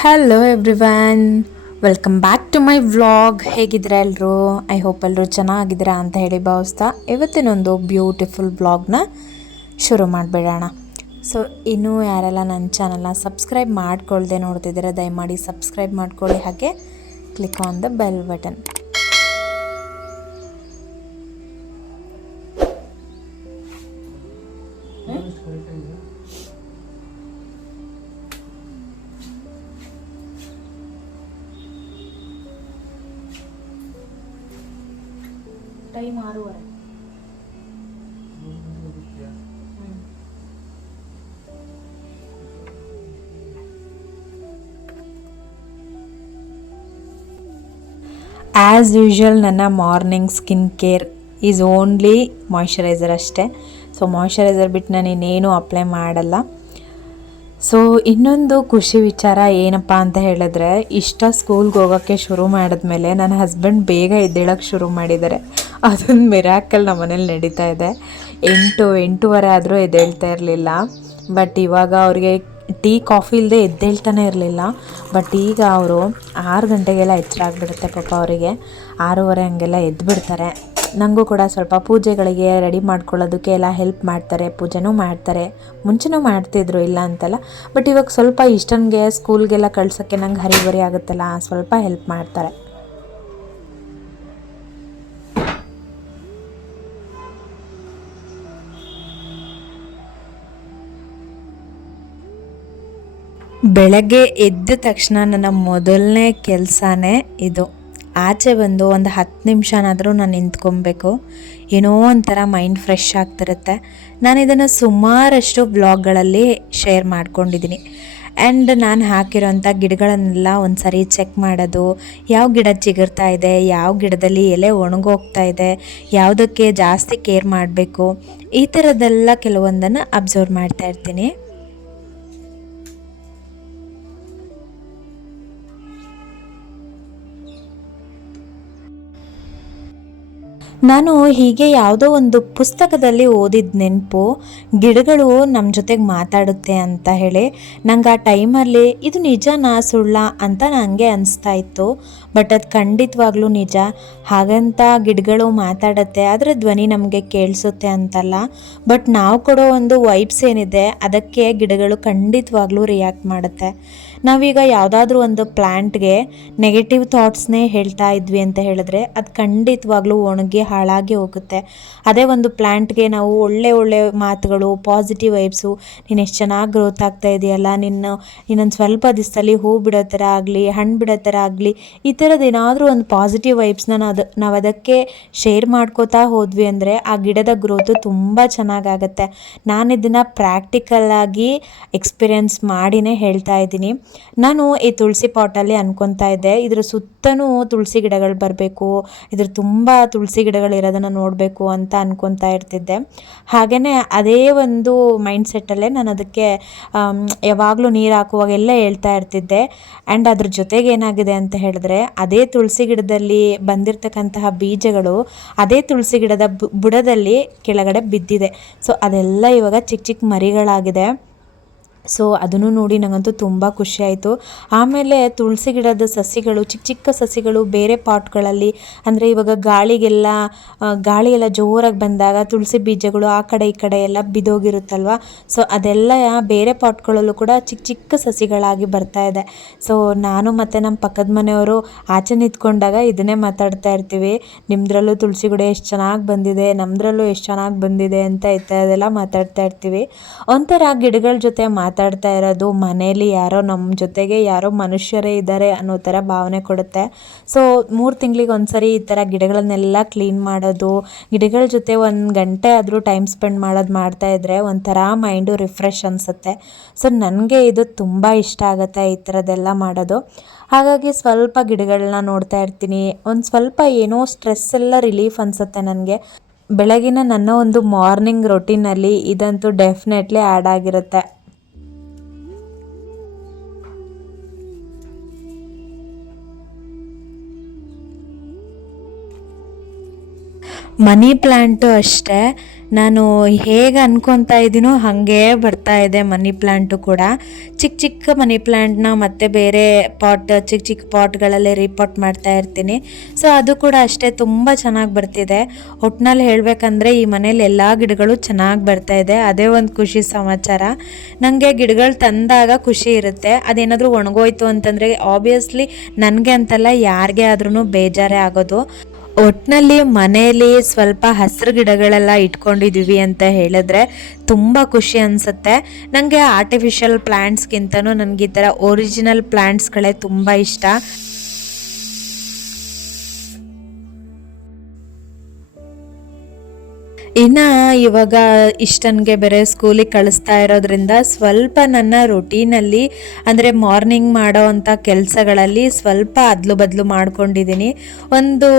Hello everyone welcome back to my vlog ಹೇಗಿದ್ದೀರಾ ಎಲ್ಲರೂ I hope ಎಲ್ಲರೂ ಚೆನ್ನಾಗಿದ್ದೀರಾ ಅಂತ ಹೇಳಿ ಭಾವಿಸ್ತಾ ಇವತ್ತಿನೊಂದು ಬ್ಯೂಟಿಫುಲ್ ಬ್ಲಾಗ್ನ ಶುರು ಮಾಡಿಬಿಡೋಣ. ಸೊ ಇನ್ನೂ ಯಾರೆಲ್ಲ ನನ್ನ ಚಾನಲ್ನ ಸಬ್ಸ್ಕ್ರೈಬ್ ಮಾಡ್ಕೊಳ್ದೆ ನೋಡ್ತಿದ್ದೀರಾ, ದಯಮಾಡಿ ಸಬ್ಸ್ಕ್ರೈಬ್ ಮಾಡ್ಕೊಳ್ಳಿ. ಹಾಗೆ click on the bell button as usual ನನ್ನ morning skin care is only moisturiser ಅಷ್ಟೇ. ಸೊ ಮಾಯ್ಶ್ಚರೈಸರ್ ಬಿಟ್ಟು ನಾನು ಇನ್ನೇನು ಅಪ್ಲೈ ಮಾಡಲ್ಲ. ಸೊ ಇನ್ನೊಂದು ಖುಷಿ ವಿಚಾರ ಏನಪ್ಪ ಅಂತ ಹೇಳಿದ್ರೆ, ಇಷ್ಟ ಸ್ಕೂಲ್ಗೆ ಹೋಗೋಕ್ಕೆ ಶುರು ಮಾಡಿದ್ಮೇಲೆ ನನ್ನ ಹಸ್ಬೆಂಡ್ ಬೇಗ ಎದ್ದೇಳಕ್ಕೆ ಶುರು ಮಾಡಿದ್ದಾರೆ. ಅದೊಂದು ಮಿರಾಕಲ್ ನಮ್ಮ ಮನೇಲಿ ನಡೀತಾ ಇದೆ. ಎಂಟು, ಎಂಟೂವರೆ ಆದರೂ ಎದ್ದೇಳ್ತಾ ಇರಲಿಲ್ಲ. ಬಟ್ ಇವಾಗ ಅವ್ರಿಗೆ ಟೀ, ಕಾಫಿ ಇಲ್ಲದೆ ಎದ್ದೇಳ್ತಾನೆ ಇರಲಿಲ್ಲ. ಬಟ್ ಈಗ ಅವರು ಆರು ಗಂಟೆಗೆಲ್ಲ ಎಚ್ಚರಾಗ್ಬಿಡುತ್ತೆ ಪಾಪ ಅವರಿಗೆ. ಆರೂವರೆ ಹಂಗೆಲ್ಲ ಎದ್ದು ಬಿಡ್ತಾರೆ. ನನಗೂ ಕೂಡ ಸ್ವಲ್ಪ ಪೂಜೆಗಳಿಗೆ ರೆಡಿ ಮಾಡ್ಕೊಳ್ಳೋದಕ್ಕೆ ಎಲ್ಲ ಹೆಲ್ಪ್ ಮಾಡ್ತಾರೆ, ಪೂಜೆನೂ ಮಾಡ್ತಾರೆ. ಮುಂಚೆನೂ ಮಾಡ್ತಿದ್ರು ಇಲ್ಲ ಅಂತಲ್ಲ. ಬಟ್ ಇವಾಗ ಸ್ವಲ್ಪ ಇಷ್ಟನಿಗೆ ಸ್ಕೂಲ್ಗೆಲ್ಲ ಕಳ್ಸೋಕ್ಕೆ ನಂಗೆ ಹರಿಬರಿ ಆಗುತ್ತಲ್ಲ, ಸ್ವಲ್ಪ ಹೆಲ್ಪ್ ಮಾಡ್ತಾರೆ. ಬೆಳಗ್ಗೆ ಎದ್ದ ತಕ್ಷಣ ನನ್ನ ಮೊದಲನೇ ಕೆಲಸನೇ ಇದು. ಆಚೆ ಬಂದು ಒಂದು ಹತ್ತು ನಿಮಿಷನಾದರೂ ನಾನು ನಿಂತ್ಕೊಬೇಕು. ಏನೋ ಒಂಥರ ಮೈಂಡ್ ಫ್ರೆಶ್ ಆಗ್ತಿರುತ್ತೆ. ನಾನು ಇದನ್ನು ಸುಮಾರಷ್ಟು ಬ್ಲಾಗ್ಗಳಲ್ಲಿ ಶೇರ್ ಮಾಡ್ಕೊಂಡಿದ್ದೀನಿ. ಆ್ಯಂಡ್ ನಾನು ಹಾಕಿರೋಂಥ ಗಿಡಗಳನ್ನೆಲ್ಲ ಒಂದು ಸರಿ ಚೆಕ್ ಮಾಡೋದು. ಯಾವ ಗಿಡ ಚಿಗುರ್ತಾ ಇದೆ? ಯಾವ ಗಿಡದಲ್ಲಿ ಎಲೆ ಒಣಗೋಗ್ತಾ ಇದೆ? ಯಾವುದಕ್ಕೆ ಜಾಸ್ತಿ ಕೇರ್ ಮಾಡಬೇಕು? ಈ ಥರದ್ದೆಲ್ಲ ಕೆಲವೊಂದನ್ನು ಅಬ್ಸರ್ವ್ ಮಾಡ್ತಾ ಇರ್ತೀನಿ. ನಾನು ಹೀಗೆ ಯಾವುದೋ ಒಂದು ಪುಸ್ತಕದಲ್ಲಿ ಓದಿದ ನೆನಪು, ಗಿಡಗಳು ನಮ್ಮ ಜೊತೆಗೆ ಮಾತಾಡುತ್ತೆ ಅಂತ ಹೇಳಿ ನಂಗೆ ಆ ಟೈಮಲ್ಲಿ ಇದು ನಿಜನಾ ಸುಳ್ಳ ಅಂತ ನನಗೆ ಅನಿಸ್ತಾ ಇತ್ತು. ಬಟ್ ಅದು ಖಂಡಿತವಾಗ್ಲೂ ನಿಜ. ಹಾಗಂತ ಗಿಡಗಳು ಮಾತಾಡುತ್ತೆ ಅದರ ಧ್ವನಿ ನಮಗೆ ಕೇಳಿಸುತ್ತೆ ಅಂತಲ್ಲ. ಬಟ್ ನಾವು ಕೊಡೋ ಒಂದು ವೈಬ್ಸ್ ಏನಿದೆ, ಅದಕ್ಕೆ ಗಿಡಗಳು ಖಂಡಿತವಾಗ್ಲೂ ರಿಯಾಕ್ಟ್ ಮಾಡುತ್ತೆ. ನಾವೀಗ ಯಾವುದಾದ್ರೂ ಒಂದು ಪ್ಲ್ಯಾಂಟ್ಗೆ ನೆಗೆಟಿವ್ ಥಾಟ್ಸ್ನೇ ಹೇಳ್ತಾ ಇದ್ವಿ ಅಂತ ಹೇಳಿದ್ರೆ ಅದು ಖಂಡಿತವಾಗ್ಲೂ ಒಣಗಿ ಹಾಳಾಗಿ ಹೋಗುತ್ತೆ. ಅದೇ ಒಂದು ಪ್ಲ್ಯಾಂಟ್ಗೆ ನಾವು ಒಳ್ಳೆ ಒಳ್ಳೆ ಮಾತುಗಳು ಪಾಸಿಟಿವ್ ವೈಬ್ಸು ನೀನು ಎಷ್ಟು ಚೆನ್ನಾಗಿ ಗ್ರೋತ್ ಆಗ್ತಾ ಇದೆಯಲ್ಲ, ನಿನ್ನ ಇನ್ನೊಂದು ಸ್ವಲ್ಪ ದಿವಸದಲ್ಲಿ ಹೂ ಬಿಡೋ ಥರ ಆಗಲಿ, ಹಣ್ಣು ಬಿಡೋ ಥರ ಆಗಲಿ, ಈ ಥರದ್ದು ಏನಾದರೂ ಒಂದು ಪಾಸಿಟಿವ್ ವೈಬ್ಸ್ನ ನಾವು ನಾವು ಅದಕ್ಕೆ ಶೇರ್ ಮಾಡ್ಕೋತಾ ಹೋದ್ವಿ ಅಂದರೆ ಆ ಗಿಡದ ಗ್ರೋತು ತುಂಬ ಚೆನ್ನಾಗಾಗತ್ತೆ. ನಾನು ಇದನ್ನು ಪ್ರಾಕ್ಟಿಕಲ್ಲಾಗಿ ಎಕ್ಸ್ಪೀರಿಯನ್ಸ್ ಮಾಡಿನೇ ಹೇಳ್ತಾ ಇದ್ದೀನಿ. ನಾನು ಈ ತುಳಸಿ ಪಾಟಲ್ಲಿ ಅನ್ಕೊತಾ ಇದ್ದೆ. ಇದ್ರ ಸುತ್ತಲೂ ತುಳಸಿ ಗಿಡಗಳು ಬರಬೇಕು, ಇದ್ರ ತುಂಬ ತುಳಸಿ ಗಿಡಗಳು ಇರೋದನ್ನು ನೋಡಬೇಕು ಅಂತ ಅನ್ಕೊತಾ ಇರ್ತಿದ್ದೆ. ಹಾಗೆಯೇ ಅದೇ ಒಂದು ಮೈಂಡ್ ಸೆಟ್ಟಲ್ಲೇ ನಾನು ಅದಕ್ಕೆ ಯಾವಾಗಲೂ ನೀರು ಹಾಕುವಾಗೆಲ್ಲ ಹೇಳ್ತಾ ಇರ್ತಿದ್ದೆ. ಆ್ಯಂಡ್ ಅದ್ರ ಜೊತೆಗೆ ಏನಾಗಿದೆ ಅಂತ ಹೇಳಿದ್ರೆ, ಅದೇ ತುಳಸಿ ಗಿಡದಲ್ಲಿ ಬಂದಿರತಕ್ಕಂತಹ ಬೀಜಗಳು ಅದೇ ತುಳಸಿ ಗಿಡದ ಬುಡದಲ್ಲಿ ಕೆಳಗಡೆ ಬಿದ್ದಿದೆ. ಸೊ ಅದೆಲ್ಲ ಇವಾಗ ಚಿಕ್ಕ ಚಿಕ್ಕ ಮರಿಗಳಾಗಿದೆ. ಸೊ ಅದನ್ನು ನೋಡಿ ನನಗಂತೂ ತುಂಬ ಖುಷಿಯಾಯಿತು ಆಮೇಲೆ ತುಳಸಿ ಗಿಡದ ಸಸಿಗಳು, ಚಿಕ್ಕ ಚಿಕ್ಕ ಸಸಿಗಳು ಬೇರೆ ಪಾಟ್ಗಳಲ್ಲಿ, ಅಂದರೆ ಇವಾಗ ಗಾಳಿಗೆಲ್ಲ ಗಾಳಿ ಎಲ್ಲ ಜೋರಾಗಿ ಬಂದಾಗ ತುಳಸಿ ಬೀಜಗಳು ಆ ಕಡೆ ಈ ಕಡೆ ಎಲ್ಲ ಬಿದೋಗಿರುತ್ತಲ್ವ? ಸೊ ಅದೆಲ್ಲ ಬೇರೆ ಪಾಟ್ಗಳಲ್ಲೂ ಕೂಡ ಚಿಕ್ಕ ಚಿಕ್ಕ ಸಸಿಗಳಾಗಿ ಬರ್ತಾ ಇದೆ. ಸೊ ನಾನು ಮತ್ತು ನಮ್ಮ ಪಕ್ಕದ ಮನೆಯವರು ಆಚೆ ನಿಂತ್ಕೊಂಡಾಗ ಇದನ್ನೇ ಮಾತಾಡ್ತಾ ಇರ್ತೀವಿ. ನಿಮ್ಮದ್ರಲ್ಲೂ ತುಳಸಿ ಗಿಡ ಎಷ್ಟು ಚೆನ್ನಾಗಿ ಬಂದಿದೆ ನಮ್ಮದ್ರಲ್ಲೂ ಎಷ್ಟು ಚೆನ್ನಾಗಿ ಬಂದಿದೆ ಅಂತ ಇತ್ಯಾದೆಲ್ಲ ಮಾತಾಡ್ತಾ ಇರ್ತೀವಿ. ಒಂಥರ ಗಿಡಗಳ ಜೊತೆ ಮಾತು ಮಾತಾಡ್ತಾ ಇರೋದು, ಮನೇಲಿ ಯಾರೋ ನಮ್ಮ ಜೊತೆಗೆ ಯಾರೋ ಮನುಷ್ಯರೇ ಇದ್ದಾರೆ ಅನ್ನೋ ಥರ ಭಾವನೆ ಕೊಡುತ್ತೆ. ಸೊ, ಮೂರು ತಿಂಗಳಿಗೆ ಒಂದ್ಸರಿ ಈ ಥರ ಗಿಡಗಳನ್ನೆಲ್ಲ ಕ್ಲೀನ್ ಮಾಡೋದು, ಗಿಡಗಳ ಜೊತೆ ಒಂದು ಗಂಟೆ ಆದರೂ ಟೈಮ್ ಸ್ಪೆಂಡ್ ಮಾಡೋದು ಮಾಡ್ತಾ ಇದ್ದರೆ ಒಂಥರ ಮೈಂಡು ರಿಫ್ರೆಶ್ ಅನಿಸುತ್ತೆ. ಸೊ, ನನಗೆ ಇದು ತುಂಬ ಇಷ್ಟ ಆಗುತ್ತೆ ಈ ಥರದ್ದೆಲ್ಲ ಮಾಡೋದು. ಹಾಗಾಗಿ ಸ್ವಲ್ಪ ಗಿಡಗಳನ್ನ ನೋಡ್ತಾ ಇರ್ತೀನಿ. ಒಂದು ಸ್ವಲ್ಪ ಏನೋ ಸ್ಟ್ರೆಸ್ ಎಲ್ಲ ರಿಲೀಫ್ ಅನಿಸುತ್ತೆ ನನಗೆ. ಬೆಳಗಿನ ನನ್ನ ಒಂದು ಮಾರ್ನಿಂಗ್ ರೊಟೀನಲ್ಲಿ ಇದಂತೂ ಡೆಫಿನೆಟ್ಲಿ ಆ್ಯಡ್ ಆಗಿರುತ್ತೆ. ಮನಿ ಪ್ಲ್ಯಾಂಟು ಅಷ್ಟೇ. ನಾನು ಹೇಗೆ ಅನ್ಕೊತಾ ಇದ್ದೀನೋ ಹಾಗೆ ಬರ್ತಾ ಇದೆ ಮನಿ ಪ್ಲ್ಯಾಂಟು ಕೂಡ. ಚಿಕ್ಕ ಚಿಕ್ಕ ಮನಿ ಪ್ಲ್ಯಾಂಟ್ನ ಮತ್ತೆ ಬೇರೆ ಪಾಟ್ ಚಿಕ್ಕ ಚಿಕ್ಕ ಪಾಟ್ಗಳಲ್ಲಿ ರೀಪಾಟ್ ಮಾಡ್ತಾ ಇರ್ತೀನಿ. ಸೊ ಅದು ಕೂಡ ಅಷ್ಟೇ ತುಂಬ ಚೆನ್ನಾಗಿ ಬರ್ತಿದೆ. ಒಟ್ಟಿನಲ್ಲಿ ಹೇಳಬೇಕಂದ್ರೆ ಈ ಮನೇಲಿ ಎಲ್ಲ ಗಿಡಗಳು ಚೆನ್ನಾಗಿ ಬರ್ತಾ ಇದೆ. ಅದೇ ಒಂದು ಖುಷಿ ಸಮಾಚಾರ. ನನಗೆ ಗಿಡಗಳು ತಂದಾಗ ಖುಷಿ ಇರುತ್ತೆ. ಅದೇನಾದರೂ ಒಣಗೋಯ್ತು ಅಂತಂದರೆ ಆಬ್ವಿಯಸ್ಲಿ ನನಗೆ ಅಂತಲ್ಲ ಯಾರಿಗೆ ಆದ್ರೂ ಬೇಜಾರೇ ಆಗೋದು. ಒಟ್ನಲ್ಲಿ ಮನೆಯಲ್ಲಿ ಸ್ವಲ್ಪ ಹಸಿರು ಗಿಡಗಳೆಲ್ಲ ಇಟ್ಕೊಂಡಿದ್ದೀವಿ ಅಂತ ಹೇಳಿದ್ರೆ ತುಂಬ ಖುಷಿ ಅನಿಸುತ್ತೆ. ನನಗೆ ಆರ್ಟಿಫಿಷಿಯಲ್ ಪ್ಲ್ಯಾಂಟ್ಸ್ಗಿಂತನೂ ನನಗೆ ಈ ಥರ ಒರಿಜಿನಲ್ ಪ್ಲ್ಯಾಂಟ್ಸ್ಗಳೇ ತುಂಬ ಇಷ್ಟ. ಇನ್ನು ಇವಾಗ ಇಷ್ಟನ್ಗೆ ಬೇರೆ ಸ್ಕೂಲಿಗೆ ಕಳಿಸ್ತಾ ಇರೋದ್ರಿಂದ ಸ್ವಲ್ಪ ನನ್ನ ರೊಟೀನಲ್ಲಿ ಅಂದರೆ ಮಾರ್ನಿಂಗ್ ಮಾಡೋ ಅಂಥ ಕೆಲಸಗಳಲ್ಲಿ ಸ್ವಲ್ಪ ಅದ್ಲು ಬದಲು ಮಾಡ್ಕೊಂಡಿದ್ದೀನಿ. ಒಂದು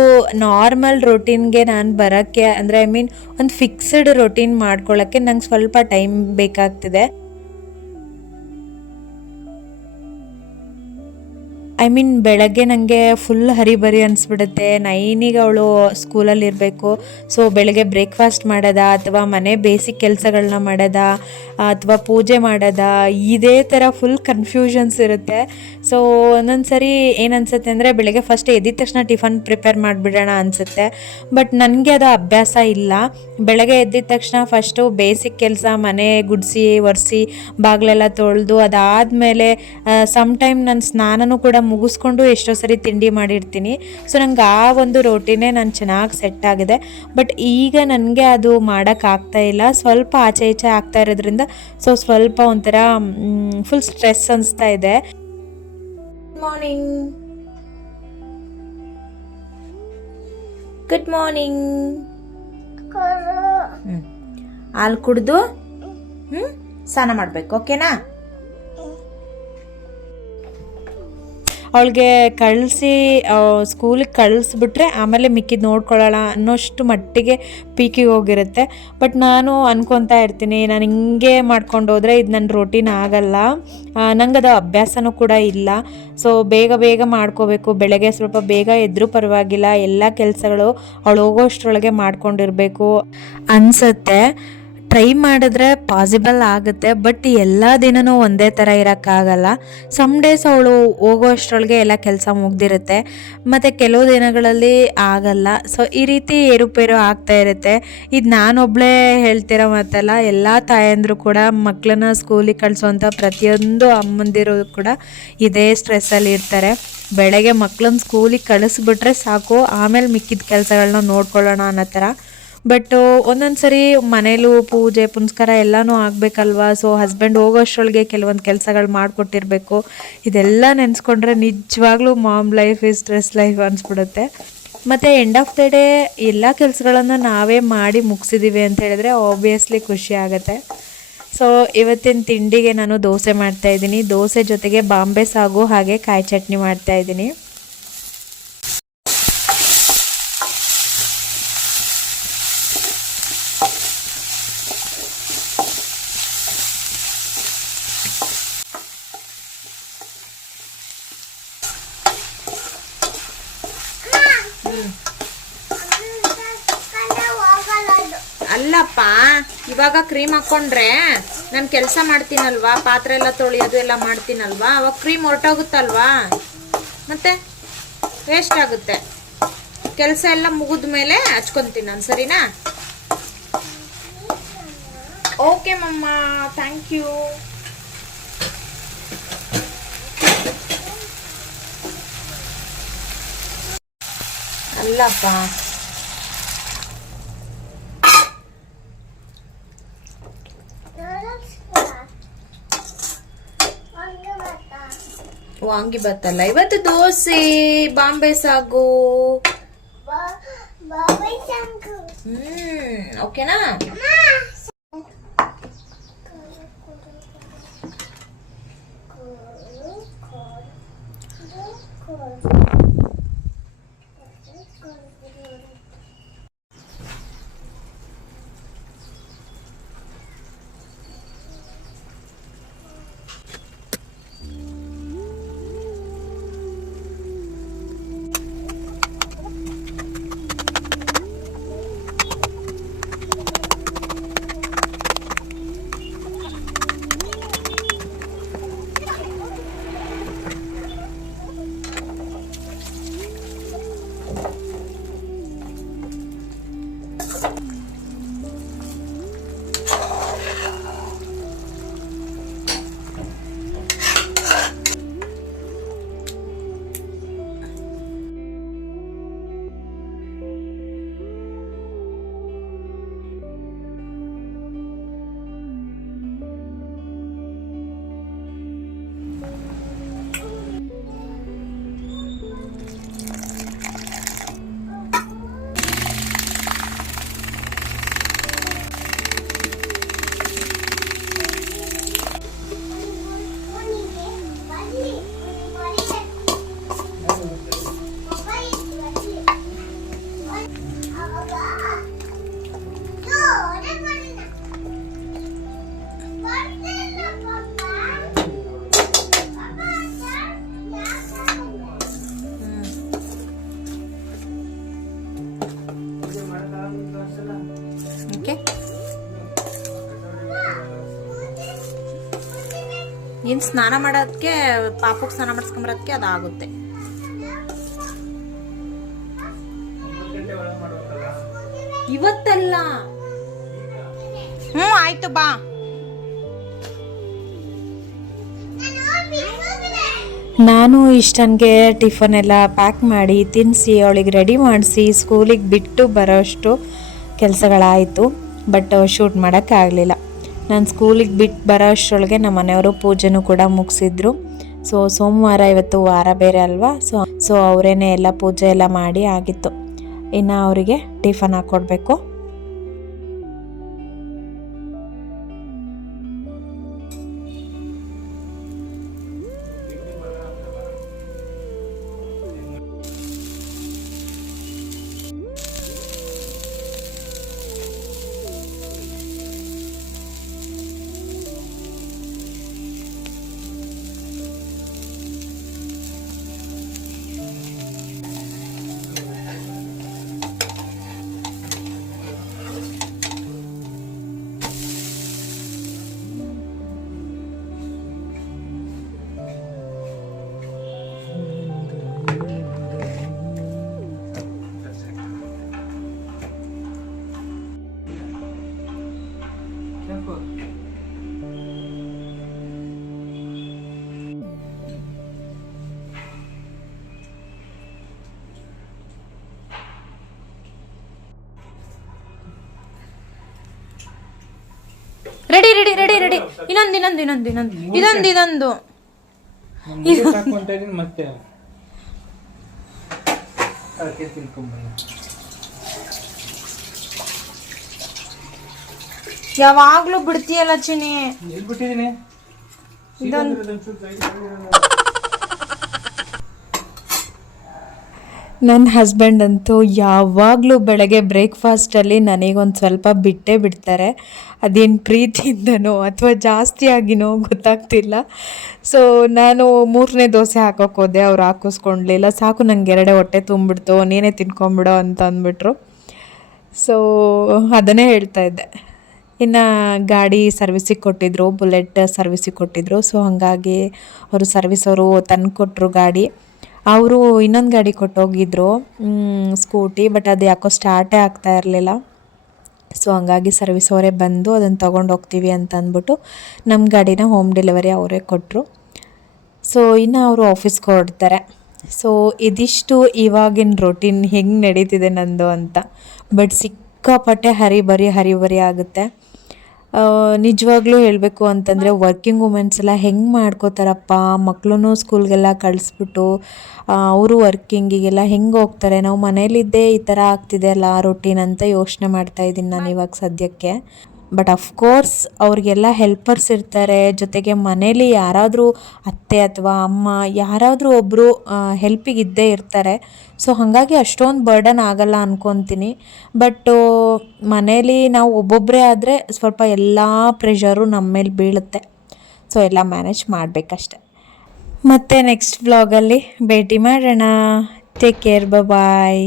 ನಾರ್ಮಲ್ ರೊಟೀನ್ಗೆ ನಾನು ಬರೋಕ್ಕೆ ಅಂದರೆ ಐ ಮೀನ್ ಒಂದು ಫಿಕ್ಸ್ಡ್ ರೊಟೀನ್ ಮಾಡ್ಕೊಳ್ಳೋಕ್ಕೆ ನಂಗೆ ಸ್ವಲ್ಪ ಟೈಮ್ ಬೇಕಾಗ್ತಿದೆ. ಐ ಮೀನ್ ಬೆಳಗ್ಗೆ ನನಗೆ ಫುಲ್ ಹರಿಬರಿ ಅನಿಸ್ಬಿಡುತ್ತೆ. ನೈನಿಗೆ ಅವಳು ಸ್ಕೂಲಲ್ಲಿ ಇರಬೇಕು. ಸೊ ಬೆಳಗ್ಗೆ ಬ್ರೇಕ್ಫಾಸ್ಟ್ ಮಾಡೋದ ಅಥವಾ ಮನೆ ಬೇಸಿಕ್ ಕೆಲಸಗಳನ್ನ ಮಾಡೋದ, ಅಥವಾ ಪೂಜೆ ಮಾಡೋದ, ಇದೇ ಥರ ಫುಲ್ ಕನ್ಫ್ಯೂಷನ್ಸ್ ಇರುತ್ತೆ. ಸೊ ಒಂದೊಂದು ಸರಿ ಏನು ಅನ್ಸುತ್ತೆ ಅಂದರೆ ಬೆಳಗ್ಗೆ ಫಸ್ಟ್ ಎದ್ದಿದ ತಕ್ಷಣ ಟಿಫನ್ ಪ್ರಿಪೇರ್ ಮಾಡಿಬಿಡೋಣ ಅನಿಸುತ್ತೆ. ಬಟ್ ನನಗೆ ಅದು ಅಭ್ಯಾಸ ಇಲ್ಲ. ಬೆಳಗ್ಗೆ ಎದ್ದಿದ ತಕ್ಷಣ ಫಸ್ಟು ಬೇಸಿಕ್ ಕೆಲಸ, ಮನೆ ಗುಡಿಸಿ, ಒರೆಸಿ, ಬಾಗಿಲೆಲ್ಲ ತೊಳೆದು ಅದಾದಮೇಲೆ ಸಮ್ ಟೈಮ್ ನಾನು ಸ್ನಾನನೂ ಕೂಡ ಮುಗಿಸ್ಕೊಂಡು ಎಷ್ಟೋ ಸರಿ ತಿಂಡಿ ಮಾಡಿರ್ತೀನಿ. ಸೊ ನಂಗೆ ಆ ಒಂದು ರೋಟಿನೇ ನಾನು ಚೆನ್ನಾಗಿ ಸೆಟ್ ಆಗಿದೆ. ಬಟ್ ಈಗ ನನಗೆ ಅದು ಮಾಡೋಕ್ಕಾಗ್ತಾ ಇಲ್ಲ. ಸ್ವಲ್ಪ ಆಚೆ ಈಚೆ ಆಗ್ತಾ ಇರೋದ್ರಿಂದ ಸೊ ಸ್ವಲ್ಪ ಒಂಥರ ಫುಲ್ ಸ್ಟ್ರೆಸ್ ಅನಿಸ್ತಾ ಇದೆ. ಮಾರ್ನಿಂಗ್ ಗುಡ್ ಮಾರ್ನಿಂಗ್ ಹಾಲು ಕುಡ್ದು ಹ್ಞೂ ಸ್ನಾನ ಮಾಡಬೇಕು ಓಕೆನಾ ಅವಳಿಗೆ ಕಳಿಸಿ ಸ್ಕೂಲಿಗೆ ಕಳಿಸ್ಬಿಟ್ರೆ ಆಮೇಲೆ ಮಿಕ್ಕಿದ್ದು ನೋಡ್ಕೊಳ್ಳೋಣ ಅನ್ನೋಷ್ಟು ಮಟ್ಟಿಗೆ ಪೀಕಿಗೆ ಹೋಗಿರುತ್ತೆ. ಬಟ್ ನಾನು ಅನ್ಕೊತಾ ಇರ್ತೀನಿ, ನಾನು ಹಿಂಗೆ ಮಾಡ್ಕೊಂಡು ಹೋದರೆ ಇದು ನನ್ನ ರೊಟೀನ್ ಆಗಲ್ಲ. ನಂಗೆ ಅದು ಅಭ್ಯಾಸನೂ ಕೂಡ ಇಲ್ಲ. ಸೊ ಬೇಗ ಬೇಗ ಮಾಡ್ಕೋಬೇಕು. ಬೆಳಗ್ಗೆ ಸ್ವಲ್ಪ ಬೇಗ ಎದ್ರೂ ಪರವಾಗಿಲ್ಲ. ಎಲ್ಲ ಕೆಲಸಗಳು ಅವಳು ಹೋಗೋಷ್ಟರೊಳಗೆ ಮಾಡ್ಕೊಂಡಿರಬೇಕು. ಅನಿಸುತ್ತೆ. ಟ್ರೈ ಮಾಡಿದ್ರೆ ಪಾಸಿಬಲ್ ಆಗುತ್ತೆ ಬಟ್ ಎಲ್ಲ ದಿನನೂ ಒಂದೇ ಥರ ಇರೋಕ್ಕಾಗಲ್ಲ. ಸಮ್ ಡೇಸ್ ಅವಳು ಹೋಗೋ ಅಷ್ಟರೊಳಗೆ ಎಲ್ಲ ಕೆಲಸ ಮುಗ್ದಿರುತ್ತೆ, ಮತ್ತು ಕೆಲವು ದಿನಗಳಲ್ಲಿ ಆಗಲ್ಲ. ಸೊ ಈ ರೀತಿ ಏರುಪೇರು ಆಗ್ತಾ ಇರುತ್ತೆ. ಇದು ನಾನೊಬ್ಬಳೇ ಹೇಳ್ತಿರೋ ಮಾತಲ್ಲ, ಎಲ್ಲ ತಾಯಂದರು ಕೂಡ ಮಕ್ಕಳನ್ನ ಸ್ಕೂಲಿಗೆ ಕಳಿಸುವಂಥ ಪ್ರತಿಯೊಂದು ಅಮ್ಮಂದಿರು ಕೂಡ ಇದೇ ಸ್ಟ್ರೆಸ್ಸಲ್ಲಿ ಇರ್ತಾರೆ. ಬೆಳಗ್ಗೆ ಮಕ್ಕಳನ್ನ ಸ್ಕೂಲಿಗೆ ಕಳಿಸ್ಬಿಟ್ರೆ ಸಾಕು, ಆಮೇಲೆ ಮಿಕ್ಕಿದ ಕೆಲಸಗಳನ್ನ ನೋಡ್ಕೊಳ್ಳೋಣ ಅನ್ನೋ ಥರ ಬಟ್ ಒಂದೊಂದು ಸರಿ ಮನೇಲೂ ಪೂಜೆ, ಪುನಸ್ಕಾರ ಎಲ್ಲನೂ ಆಗಬೇಕಲ್ವಾ? ಸೊ ಹಸ್ಬೆಂಡ್ ಹೋಗೋಷ್ಟರೊಳಗೆ ಕೆಲವೊಂದು ಕೆಲಸಗಳು ಮಾಡಿಕೊಟ್ಟಿರಬೇಕು. ಇದೆಲ್ಲ ನೆನೆಸ್ಕೊಂಡ್ರೆ ನಿಜವಾಗ್ಲೂ mom life is stress life ಅನ್ಸ್ಬಿಡುತ್ತೆ. ಮತ್ತು ಎಂಡ್ ಆಫ್ ದ ಡೇ ಎಲ್ಲ ಕೆಲಸಗಳನ್ನು ನಾವೇ ಮಾಡಿ ಮುಗಿಸಿದ್ದೀವಿ ಅಂತ ಹೇಳಿದ್ರೆ ಆಬ್ವಿಯಸ್ಲಿ ಖುಷಿ ಆಗುತ್ತೆ. ಸೊ ಇವತ್ತಿನ ತಿಂಡಿಗೆ ನಾನು ದೋಸೆ ಮಾಡ್ತಾ ಇದ್ದೀನಿ. ದೋಸೆ ಜೊತೆಗೆ ಬಾಂಬೆ ಸಾಗು ಹಾಗೆ ಕಾಯಿ ಚಟ್ನಿ ಮಾಡ್ತಾ ಇದ್ದೀನಿ ಅಲ್ಲಪ್ಪ, ಇವಾಗ ಕ್ರೀಮ್ ಹಾಕೊಂಡ್ರೆ ನಾನು ಕೆಲಸ ಮಾಡ್ತೀನಲ್ವಾ? ಪಾತ್ರೆ ಎಲ್ಲ ತೊಳೆಯೋದು ಎಲ್ಲ ಮಾಡ್ತೀನಲ್ವಾ? ಅವಾಗ ಕ್ರೀಮ್ ಹೊರಟೋಗುತ್ತಲ್ವಾ? ಮತ್ತೆ ವೇಸ್ಟ್ ಆಗುತ್ತೆ. ಕೆಲಸ ಎಲ್ಲ ಮುಗಿದ ಮೇಲೆ ಹಚ್ಕೊಂತೀನಿ ನಾನು, ಸರಿನಾ? ಓಕೆ ಮಮ್ಮ. ಥ್ಯಾಂಕ್ ಯು ಅಲ್ಲಪ್ಪ ವಾಂಗಿ ಬತ್ತಲ್ಲ ಇವತ್ತು ದೋಸೆ ಬಾಂಬೆ ಸಾಗು ಹ್ಮ್ ಓಕೆನಾ ಸ್ನಾನ ಮಾಡೋದಕ್ಕೆ ಪಾಪಕ್ಕೆ ಸ್ನಾನ ಮಾಡಿಸ್ಕೊಂಬರೋದಕ್ಕೆ ಅದಾಗುತ್ತೆ. ಇವತ್ತಲ್ಲ. ಹ್ಞೂ, ಆಯ್ತು, ಬಾ. ನಾನು ಇಷ್ಟನ್ಗೆ ಟಿಫನ್ ಎಲ್ಲ ಪ್ಯಾಕ್ ಮಾಡಿ ತಿನ್ನಿಸಿ ಅವಳಿಗೆ ರೆಡಿ ಮಾಡಿಸಿ, ಸ್ಕೂಲಿಗೆ ಬಿಟ್ಟು ಬರೋಷ್ಟು ಕೆಲಸಗಳಾಯಿತು. ಬಟ್, ಶೂಟ್ ಮಾಡೋಕ್ಕಾಗಲಿಲ್ಲ. ನಾನು ಸ್ಕೂಲಿಗೆ ಬಿಟ್ಟು ಬರೋ ಅಷ್ಟರೊಳಗೆ ನಮ್ಮ ಮನೆಯವರು ಪೂಜೆನೂ ಕೂಡ ಮುಗಿಸಿದ್ರು. ಸೊ ಸೋಮವಾರ ಇವತ್ತು ವಾರ ಬೇರೆ ಅಲ್ವಾ? ಸೊ ಸೊ ಅವರೇನೆ ಎಲ್ಲ ಪೂಜೆ ಎಲ್ಲ ಮಾಡಿ ಆಗಿತ್ತು. ಇನ್ನು ಅವರಿಗೆ ಟಿಫನ್ ಹಾಕ್ಕೊಡ್ಬೇಕು ಇನ್ನೊಂದು ಇನ್ನೊಂದು ಇನ್ನೊಂದು ಇನ್ನೊಂದು. ಇದೊಂದು ಇದೊಂದು ಮತ್ತೆ ಯಾವಾಗ್ಲೂ ಬಿಡ್ತೀಯಲ್ಲ ಚಿನಿ ಎಲ್ಲಿ ನನ್ನ ಹಸ್ಬೆಂಡ್ ಅಂತೂ ಯಾವಾಗಲೂ ಬೆಳಗ್ಗೆ ಬ್ರೇಕ್ಫಾಸ್ಟಲ್ಲಿ ನನಗೊಂದು ಸ್ವಲ್ಪ ಬಿಟ್ಟೇ ಬಿಡ್ತಾರೆ. ಅದೇನು ಪ್ರೀತಿಯಿಂದನೋ ಅಥವಾ ಜಾಸ್ತಿಯಾಗಿನೋ ಗೊತ್ತಾಗ್ತಿಲ್ಲ. ಸೊ ನಾನು ಮೂರನೇ ದೋಸೆ ಹಾಕೋಕೆ ಹೋದೆ, ಅವ್ರು ಹಾಕಿಸ್ಕೊಂಡ್ಲಿಲ್ಲ. ಸಾಕು, ನಂಗೆ ಎರಡೇ ಹೊಟ್ಟೆ ತುಂಬಿಡ್ತು ನೀನೇ ತಿನ್ಕೊಂಬಿಡೋ ಅಂತ ಅಂದ್ಬಿಟ್ರು. ಸೊ ಅದನ್ನೇ ಹೇಳ್ತಾ ಇದ್ದೆ. ಇನ್ನು ಗಾಡಿ ಸರ್ವಿಸಿಗೆ ಕೊಟ್ಟಿದ್ರು, ಬುಲೆಟ್ ಸರ್ವಿಸಿಗೆ ಕೊಟ್ಟಿದ್ರು. ಸೊ ಹಾಗಾಗಿ ಅವರು ಸರ್ವಿಸ್ ಅವರು ತಂದು ಕೊಟ್ಟರು ಗಾಡಿ. ಅವರು ಇನ್ನೊಂದು ಗಾಡಿ ಕೊಟ್ಟೋಗಿದ್ರು ಸ್ಕೂಟಿ ಬಟ್ ಅದು ಯಾಕೋ ಸ್ಟಾರ್ಟೇ ಆಗ್ತಾ ಇರಲಿಲ್ಲ. ಸೊ ಹಂಗಾಗಿ ಸರ್ವಿಸ್ ಅವರೇ ಬಂದು ಅದನ್ನು ತೊಗೊಂಡು ಹೋಗ್ತೀವಿ ಅಂತ ಅಂದ್ಬಿಟ್ಟು ನಮ್ಮ ಗಾಡಿನ ಹೋಮ್ ಡೆಲಿವರಿ ಅವರೇ ಕೊಟ್ಟರು ಸೊ ಇನ್ನು ಅವರು ಆಫೀಸ್ಗೆ ಹೊರಡ್ತಾರೆ. ಸೊ ಇದಿಷ್ಟು ಇವಾಗಿನ ರೊಟೀನ್ ಹೆಂಗೆ ನಡೀತಿದೆ ನಂದು ಅಂತ. ಬಟ್ ಸಿಕ್ಕಾಪಟ್ಟೆ ಹರಿಬರಿ ಹರಿಬರಿ ಆಗುತ್ತೆ. ನಿಜವಾಗ್ಲೂ ಹೇಳಬೇಕು ಅಂತಂದರೆ ವರ್ಕಿಂಗ್ ವುಮೆನ್ಸ್ ಎಲ್ಲ ಹೆಂಗೆ ಮಾಡ್ಕೋತಾರಪ್ಪ? ಮಕ್ಕಳೂ ಸ್ಕೂಲ್ಗೆಲ್ಲ ಕಳಿಸ್ಬಿಟ್ಟು ಅವರು ವರ್ಕಿಂಗಿಗೆಲ್ಲ ಹೆಂಗೆ ಹೋಗ್ತಾರೆ? ನಾವು ಮನೇಲಿದ್ದೇ ಈ ಥರ ಆಗ್ತಿದೆ ಅಲ್ಲ ರೊಟೀನ್ ಅಂತ ಯೋಚನೆ ಮಾಡ್ತಾ ಇದ್ದೀನಿ ನಾನು ಇವಾಗ ಸದ್ಯಕ್ಕೆ. ಬಟ್ ಅಫ್ಕೋರ್ಸ್ ಅವ್ರಿಗೆಲ್ಲ ಹೆಲ್ಪರ್ಸ್ ಇರ್ತಾರೆ. ಜೊತೆಗೆ ಮನೇಲಿ ಯಾರಾದರೂ ಅತ್ತೆ ಅಥವಾ ಅಮ್ಮ, ಯಾರಾದರೂ ಒಬ್ಬರು ಹೆಲ್ಪಿಗೆ ಇದ್ದೇ ಇರ್ತಾರೆ. ಸೊ ಹಾಗಾಗಿ ಅಷ್ಟೊಂದು ಬರ್ಡನ್ ಆಗಲ್ಲ ಅನ್ಕೊತೀನಿ. ಬಟ್ಟು ಮನೇಲಿ ನಾವು ಒಬ್ಬೊಬ್ಬರೇ ಆದರೆ ಸ್ವಲ್ಪ ಎಲ್ಲ ಪ್ರೆಷರು ನಮ್ಮ ಮೇಲೆ ಬೀಳುತ್ತೆ. ಸೊ ಎಲ್ಲ ಮ್ಯಾನೇಜ್ ಮಾಡಬೇಕಷ್ಟೆ. ಮತ್ತೆ ನೆಕ್ಸ್ಟ್ ವ್ಲಾಗಲ್ಲಿ ಭೇಟಿ ಮಾಡೋಣ. Take care bye